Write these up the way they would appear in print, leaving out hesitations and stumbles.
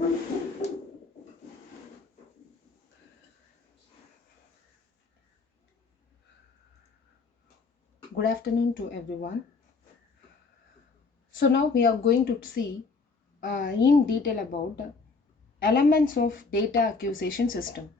Good afternoon to everyone. So now we are going to see in detail about elements of data acquisition system.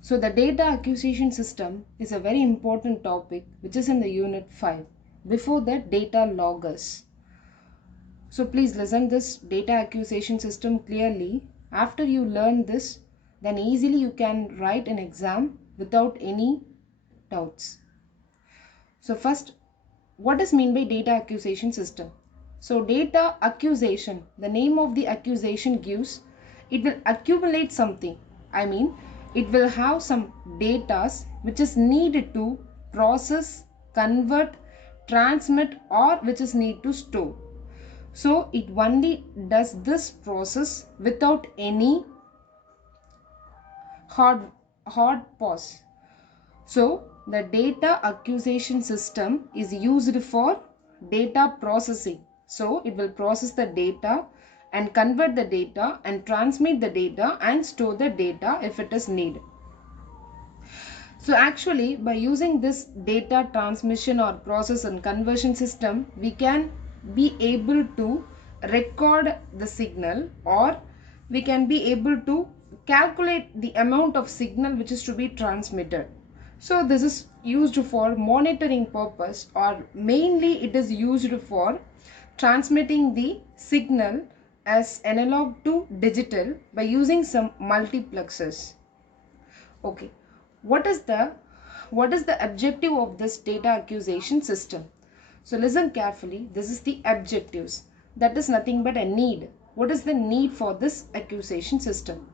So the data acquisition system is a very important topic which is in the unit 5. Before that, data loggers. So please listen this data acquisition system clearly. After you learn this, then easily you can write an exam without any doubts. So first, what is mean by data acquisition system? So data acquisition, the name of the accusation gives, it will accumulate something. I mean, it will have some data which is needed to process, convert, transmit, or which is need to store. So it only does this process without any hard hard pause. So the data acquisition system is used for data processing. So it will process the data and convert the data and transmit the data and store the data if it is needed. So actually by using this data transmission or process and conversion system, we can be able to record the signal, or we can be able to calculate the amount of signal which is to be transmitted. So this is used for monitoring purpose, or mainly it is used for transmitting the signal as analog to digital by using some multiplexers. Okay, what is the objective of this data acquisition system? So listen carefully. This is the objectives. That is nothing but a need. What is the need for this acquisition system?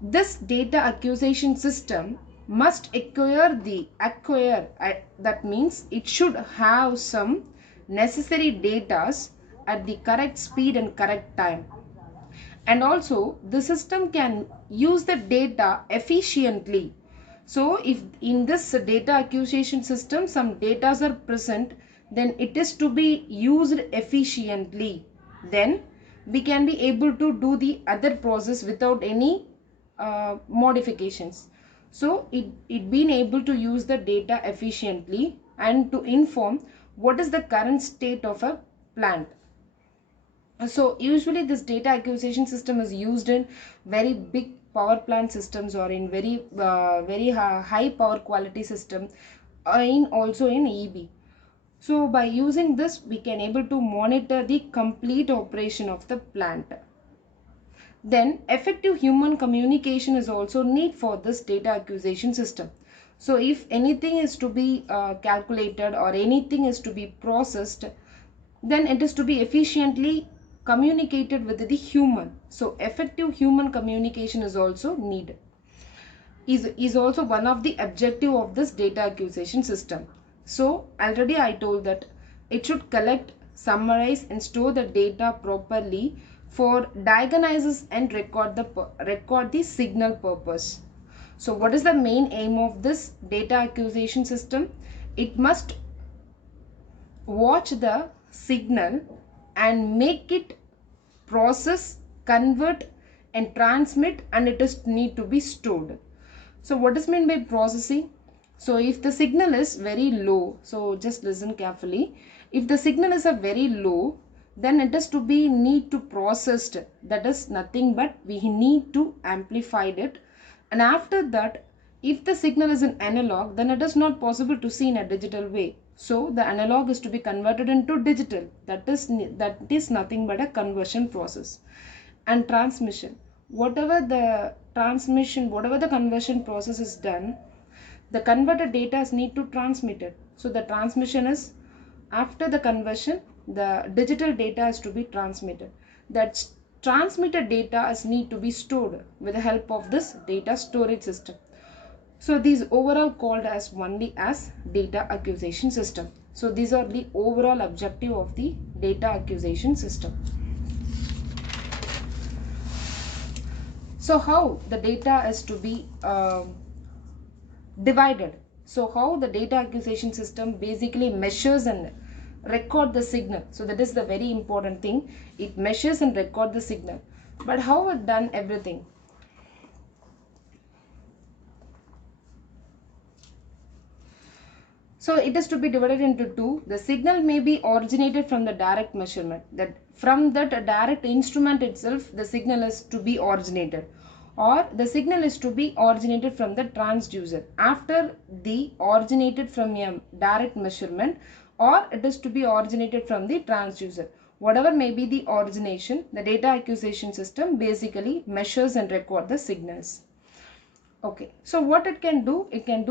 This data acquisition system must acquire, that means it should have some necessary data at the correct speed and correct time. And also the system can use the data efficiently. So if in this data acquisition system some data are present, then it is to be used efficiently. Then we can be able to do the other process without any modifications. So it being able to use the data efficiently and to inform what is the current state of a plant. So usually this data acquisition system is used in very big power plant systems, or in very high power quality system, in also in EB. So by using this we can able to monitor the complete operation of the plant. Then effective human communication is also need for this data acquisition system. So if anything is to be calculated or anything is to be processed, then it is to be efficiently communicated with the human. So effective human communication is also needed. Is also one of the objective of this data acquisition system. So already I told that it should collect, summarize and store the data properly for diagnosis and record the signal purpose. So what is the main aim of this data acquisition system? It must watch the signal and make it process, convert and transmit, and it is need to be stored. So what is meant by processing? So if the signal is very low, so just listen carefully. If the signal is a very low, then it is to be need to processed. That is nothing but we need to amplify it. And after that, if the signal is an analog, then it is not possible to see in a digital way. So the analog is to be converted into digital. That is nothing but a conversion process. And transmission, whatever the conversion process is done, the converted data is need to transmit it. So the transmission is after the conversion, the digital data is to be transmitted. That transmitted data is need to be stored with the help of this data storage system. So these overall called as only as data acquisition system. So these are the overall objective of the data acquisition system. So how the data is to be divided. So how the data acquisition system basically measures and record the signal. So that is the very important thing. It measures and record the signal. But how it done everything? So it is to be divided into two. The signal may be originated from the direct measurement. That from that direct instrument itself, the signal is to be originated, or the signal is to be originated from the transducer after the originated from a direct measurement, or it is to be originated from the transducer. Whatever may be the origination, the data acquisition system basically measures and record the signals. Okay, so what it can do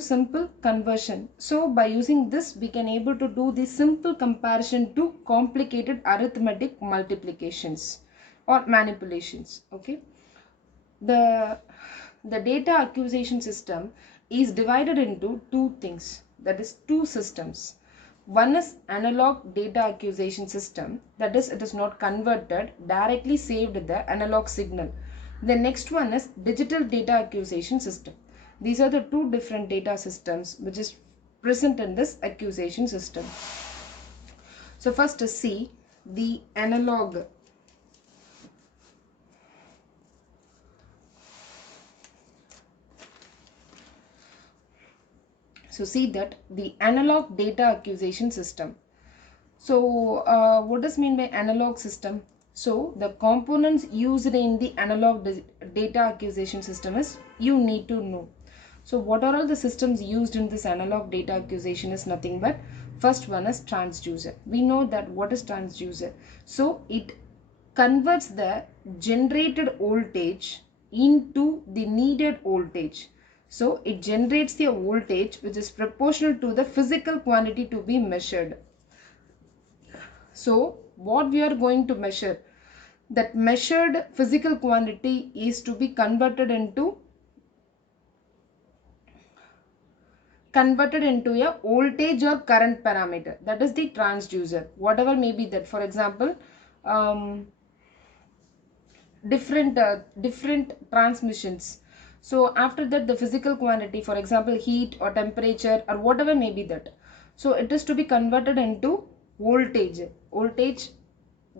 simple conversion. So by using this, we can able to do the simple comparison to complicated arithmetic multiplications or manipulations. Okay, the data acquisition system is divided into two things, that is two systems. One is analog data acquisition system, that is it is not converted, directly saved the analog signal. The next one is digital data acquisition system. These are the two different data systems which is present in this acquisition system. So first to see the analog. So see that the analog data acquisition system. So what does mean by analog system? So the components used in the analog data acquisition system is you need to know. So what are all the systems used in this analog data acquisition is nothing but first one is transducer. We know that what is transducer. So it converts the generated voltage into the needed voltage. So it generates the voltage which is proportional to the physical quantity to be measured. So what we are going to measure, that measured physical quantity is to be converted into a voltage or current parameter, that is the transducer, whatever may be that. For example, different transmissions. So after that, the physical quantity, for example heat or temperature or whatever may be that, so it is to be converted into voltage,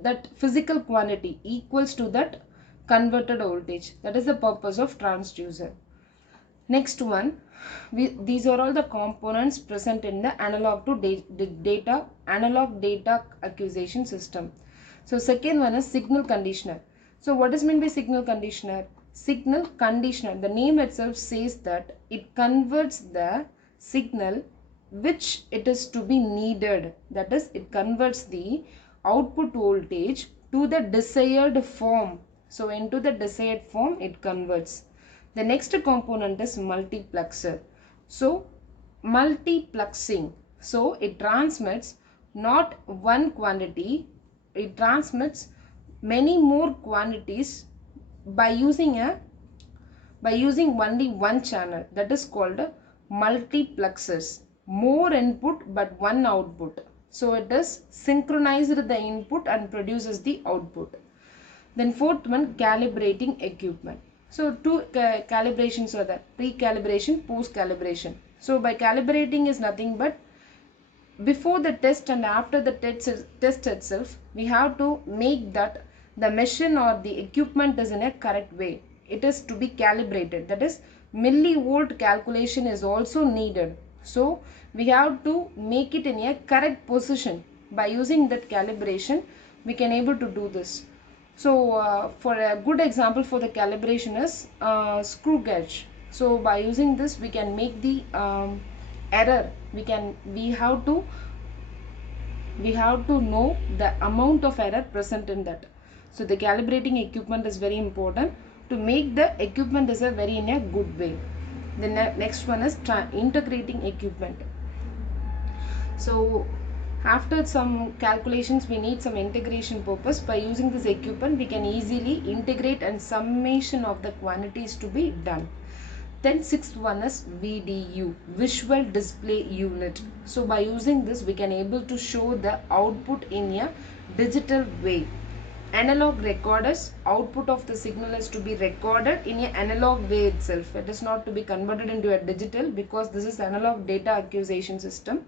that physical quantity equals to that converted voltage. That is the purpose of transducer. Next one, these are all the components present in the analog data acquisition system. So second one is signal conditioner. So what is meant by signal conditioner? Signal conditioner, the name itself says that it converts the signal which it is to be needed. That is, it converts the output voltage to the desired form. So into the desired form it converts. The next component is multiplexer. So multiplexing. So it transmits not one quantity, it transmits many more quantities by using only one channel. That is called multiplexers. More input but one output. So it is synchronized the input and produces the output. Then fourth one, calibrating equipment. So two calibrations are there: pre-calibration, post-calibration. So by calibrating is nothing but before the test and after the test itself, we have to make that the machine or the equipment is in a correct way. It is to be calibrated. That is, millivolt calculation is also needed. So we have to make it in a correct position. By using that calibration, we can able to do this. So for a good example for the calibration is screw gauge. So by using this, we can make the error. We have to know the amount of error present in that. So the calibrating equipment is very important to make the equipment is in a good way. The next one is integrating equipment. So after some calculations, we need some integration purpose. By using this equipment, we can easily integrate and summation of the quantities to be done. Then sixth one is VDU, Visual Display Unit. So by using this, we can able to show the output in a digital way. Analog recorders, output of the signal is to be recorded in an analog way itself. It is not to be converted into a digital, because this is analog data acquisition system.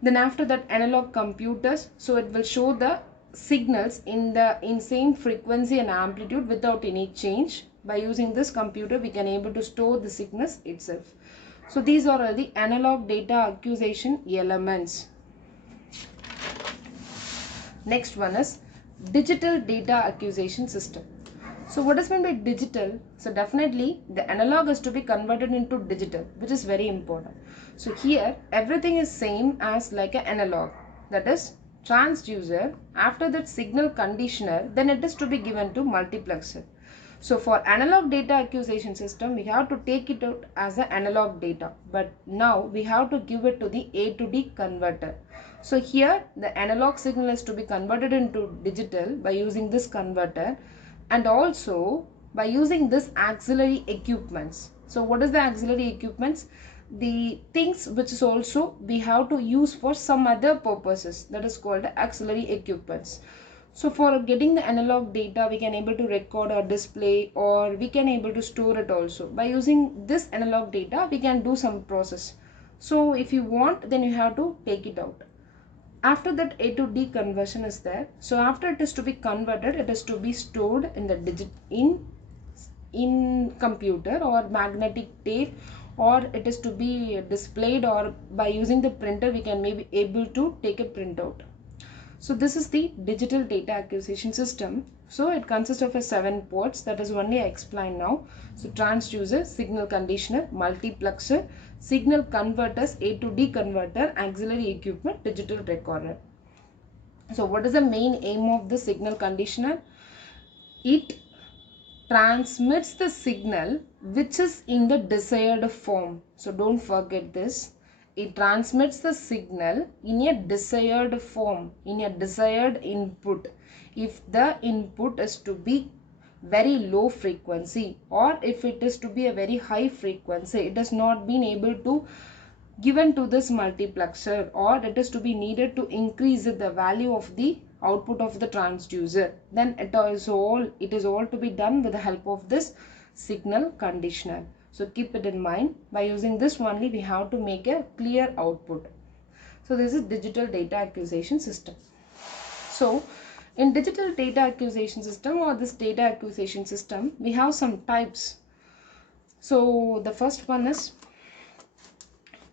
Then after that, analog computers, so it will show the signals in same frequency and amplitude without any change. By using this computer, we can able to store the signals itself. So these are the analog data acquisition elements. Next one is digital data acquisition system. So what is meant by digital? So definitely the analog is to be converted into digital, which is very important. So here everything is same as like an analog, that is transducer. After that signal conditioner, then it is to be given to multiplexer. So for analog data acquisition system, we have to take it out as an analog data, but now we have to give it to the A to D converter. So here the analog signal is to be converted into digital by using this converter, and also by using this auxiliary equipments. So what is the auxiliary equipments? The things which is also we have to use for some other purposes, that is called auxiliary equipments. So for getting the analog data, we can able to record or display, or we can able to store it also. By using this analog data, we can do some process. So if you want, then you have to take it out. After that, A to D conversion is there. So after it is to be converted, it is to be stored in the in computer or magnetic tape, or it is to be displayed, or by using the printer we can maybe able to take a printout. So this is the digital data acquisition system. So it consists of 7 ports, that is only I explained now. So transducer, signal conditioner, multiplexer, signal converters, A to D converter, auxiliary equipment, digital recorder. So what is the main aim of the signal conditioner? It transmits the signal which is in the desired form. So don't forget this. It transmits the signal in a desired form, in a desired input. If the input is to be very low frequency, or if it is to be a very high frequency, it has not been able to given to this multiplexer, or it is to be needed to increase the value of the output of the transducer, then it is all to be done with the help of this signal conditioner. So keep it in mind. By using this only, we have to make a clear output. So this is digital data acquisition system. So in digital data acquisition system, or this data acquisition system, we have some types. So the first one is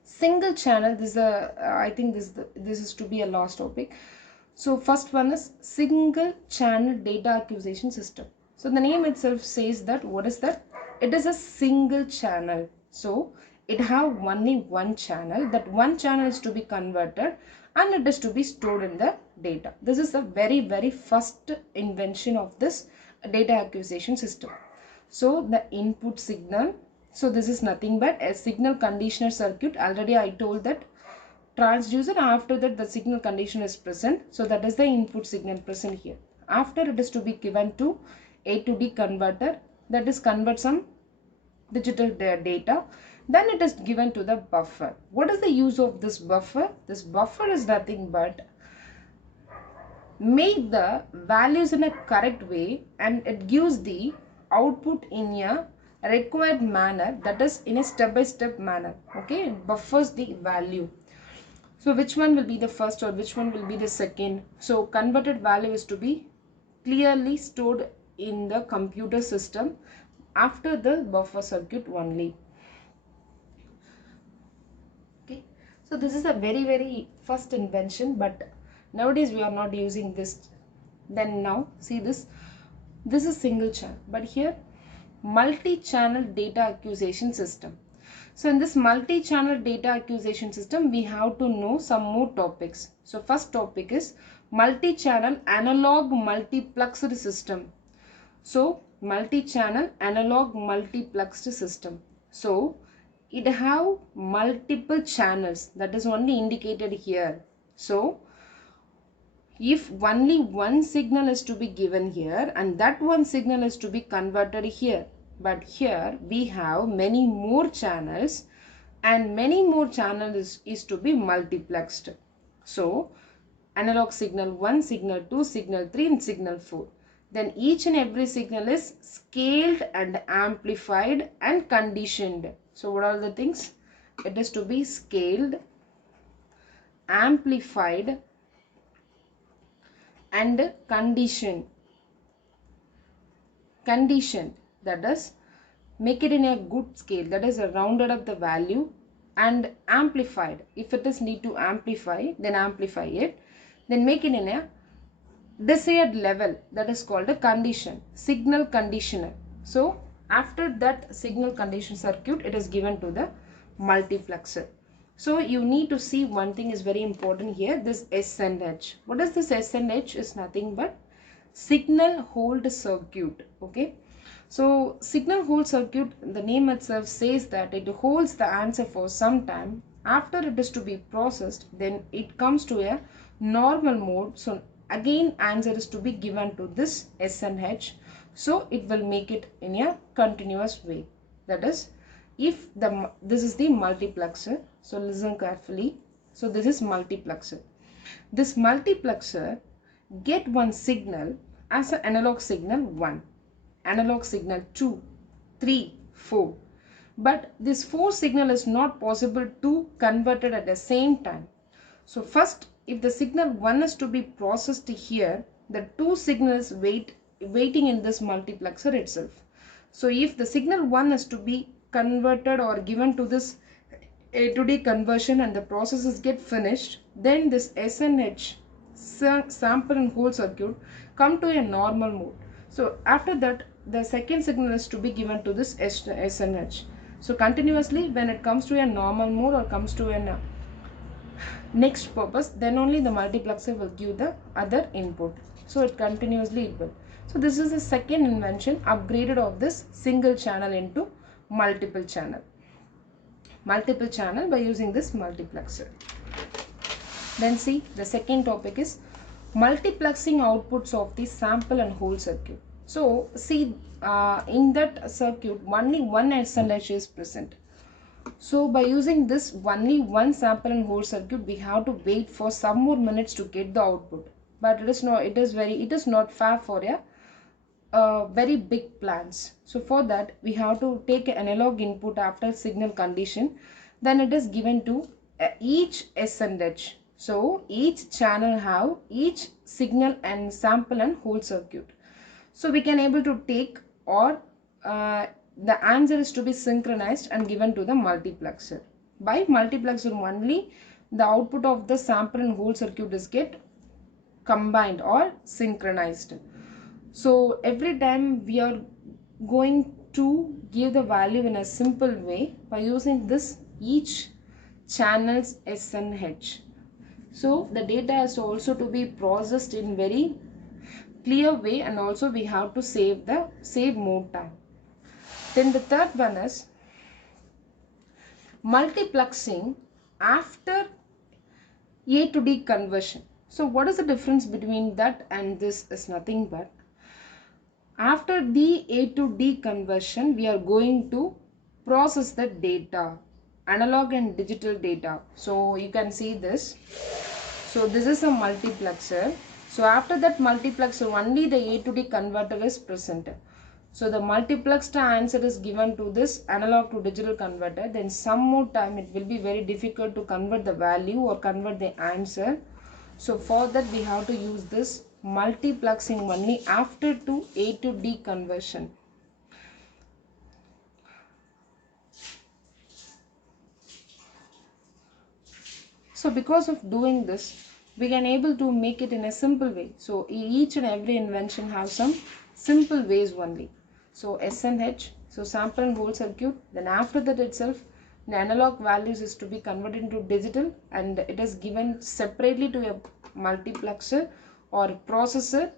single channel. This is I think this is to be a last topic. So first one is single channel data acquisition system. So the name itself says that what is that? It is a single channel. So it have only one channel. That one channel is to be converted and it is to be stored in the data. This is the very first invention of this data acquisition system. So the input signal. So this is nothing but a signal conditioner circuit. Already I told that transducer, after that the signal condition is present. So that is the input signal present here. After it is to be given to A to D converter, that is convert some digital data. Then it is given to the buffer. What is the use of this buffer? This buffer is nothing but make the values in a correct way, and it gives the output in a required manner, that is in a step-by-step manner. Okay, it buffers the value. So which one will be the first or which one will be the second? So converted value is to be clearly stored in the computer system after the buffer circuit only. Okay, so this is a very first invention, but nowadays we are not using this. Then now see this is single channel, but here multi-channel data acquisition system. So in this multi-channel data acquisition system, we have to know some more topics. So first topic is multi-channel analog multiplexed system. So multi-channel analog multiplexed system. So it have multiple channels, that is only indicated here. So if only one signal is to be given here, and that one signal is to be converted here, but here we have many more channels, and many more channels is to be multiplexed. So analog signal 1, signal 2, signal 3 and signal 4. Then each and every signal is scaled and amplified and conditioned. So what are the things? It is to be scaled, amplified and conditioned, that is make it in a good scale, that is rounded up the value, and amplified. If it is need to amplify, then amplify it, then make it in a desired level, that is called a condition, signal conditioner. So after that signal condition circuit, it is given to the multiplexer. So you need to see one thing is very important here, this S and H. What is this S and H? Is nothing but signal hold circuit. Okay, so signal hold circuit, the name itself says that it holds the answer for some time. After it is to be processed, then it comes to a normal mode. So again answer is to be given to this S and H. So it will make it in a continuous way. That is, if this is the multiplexer. So listen carefully. So this is multiplexer. This multiplexer get one signal as an analog signal 1, analog signal 2, 3, 4. But this 4 signal is not possible to convert it at the same time. So first, if the signal 1 is to be processed here, the 2 signals waiting in this multiplexer itself. So if the signal 1 is to be converted or given to this A to D conversion and the processes get finished, then this S and H sample and hold circuit come to a normal mode. So after that, the second signal is to be given to this S and H. So continuously when it comes to a normal mode or comes to a next purpose, then only the multiplexer will give the other input. So it continuously it will. So this is the second invention, upgraded of this single channel into multiple channel by using this multiplexer. Then see, the second topic is multiplexing outputs of the sample and hold circuit. So see, in that circuit only one S and H is present. So by using this only one sample and hold circuit, we have to wait for some more minutes to get the output. But it is not fair for a very big plants. So for that we have to take an analog input after signal condition. Then it is given to each S and H. So each channel have each signal and sample and hold circuit. So we can able to take, or the answer is to be synchronized and given to the multiplexer. By multiplexer only the output of the sample and hold circuit is get combined or synchronized. So every time we are going to give the value in a simple way by using this each channels S and H. So the data is also to be processed in very clear way, and also we have to save more time. Then the third one is multiplexing after A to D conversion. So what is the difference between that and this is nothing but after the A to D conversion, we are going to process the data, analog and digital data. So you can see this. So this is a multiplexer. So after that multiplexer, only the A to D converter is present. So the multiplexed answer is given to this analog to digital converter. Then some more time it will be very difficult to convert the value or convert the answer. So for that we have to use this multiplexing only after to A to D conversion. So because of doing this, we can able to make it in a simple way. So each and every invention have some simple ways only. So S and H, so sample and hold circuit. Then after that itself, the analog values is to be converted into digital, and it is given separately to a multiplexer or processor.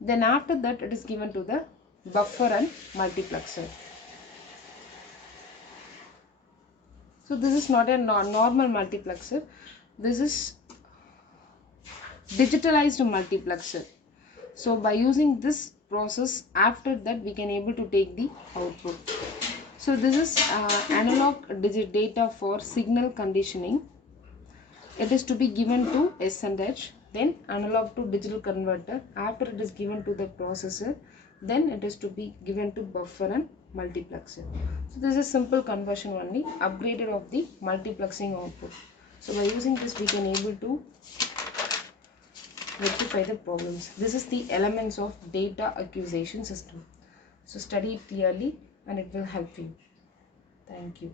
Then after that it is given to the buffer and multiplexer. So this is not a normal multiplexer. This is digitalized multiplexer. So by using this process, after that we can able to take the output. So this is analog digit data for signal conditioning. It is to be given to S and H, then analog to digital converter. After it is given to the processor, then it is to be given to buffer and multiplexer. So this is simple conversion only, upgraded of the multiplexing output. So by using this we can able to rectify the problems. This is the elements of data acquisition system. So study it clearly and it will help you. Thank you.